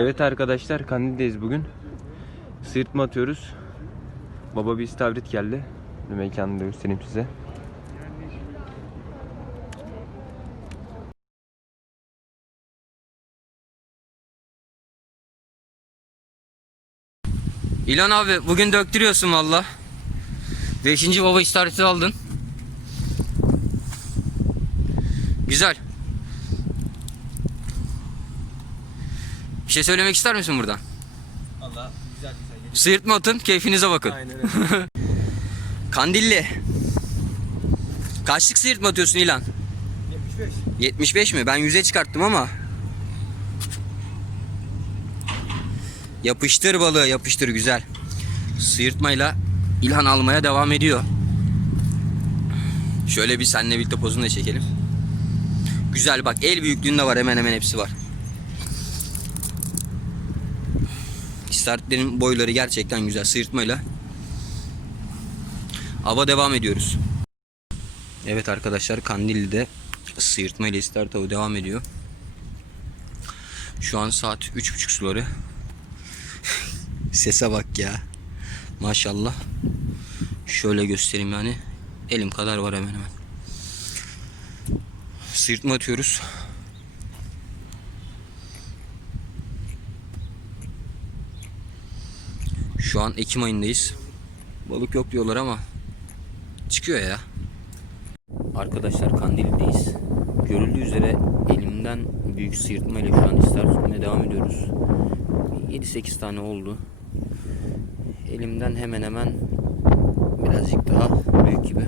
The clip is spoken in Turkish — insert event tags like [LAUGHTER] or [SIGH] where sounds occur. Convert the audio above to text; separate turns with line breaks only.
Evet arkadaşlar Kandil'deyiz bugün. Sırtma atıyoruz. Baba bir istavrit geldi. Bir mekanını da göstereyim size.
İlan abi bugün döktürüyorsun valla. Beşinci baba istareti aldın. Güzel. Bir şey söylemek ister misin buradan?
Allah güzel güzel.
Sıyırtma atın, keyfinize bakın.
Aynen [LAUGHS] öyle.
Kandilli. Kaçlık sıyırtma atıyorsun İlan?
75.
75 mi? Ben 100'e çıkarttım ama. Yapıştır balığı, yapıştır güzel. Sıyırtmayla İlhan almaya devam ediyor. Şöyle bir senle birlikte pozunu da çekelim. Güzel bak el büyüklüğünde var hemen hemen hepsi var. İstaritlerin boyları gerçekten güzel sıyırtmayla. Ava devam ediyoruz. Evet arkadaşlar Kandilli'de sıyırtma ile istarit avı devam ediyor. Şu an saat 3.30 suları. Sese bak ya. Maşallah. Şöyle göstereyim yani. Elim kadar var hemen hemen. Sıyırtma atıyoruz. Şu an Ekim ayındayız. Balık yok diyorlar ama çıkıyor ya. Arkadaşlar Kandilli'deyiz. Görüldüğü üzere elimden büyük sıyırtma ile şu an ister tutmaya devam ediyoruz. 7-8 tane oldu. Elimden hemen hemen birazcık daha büyük gibi.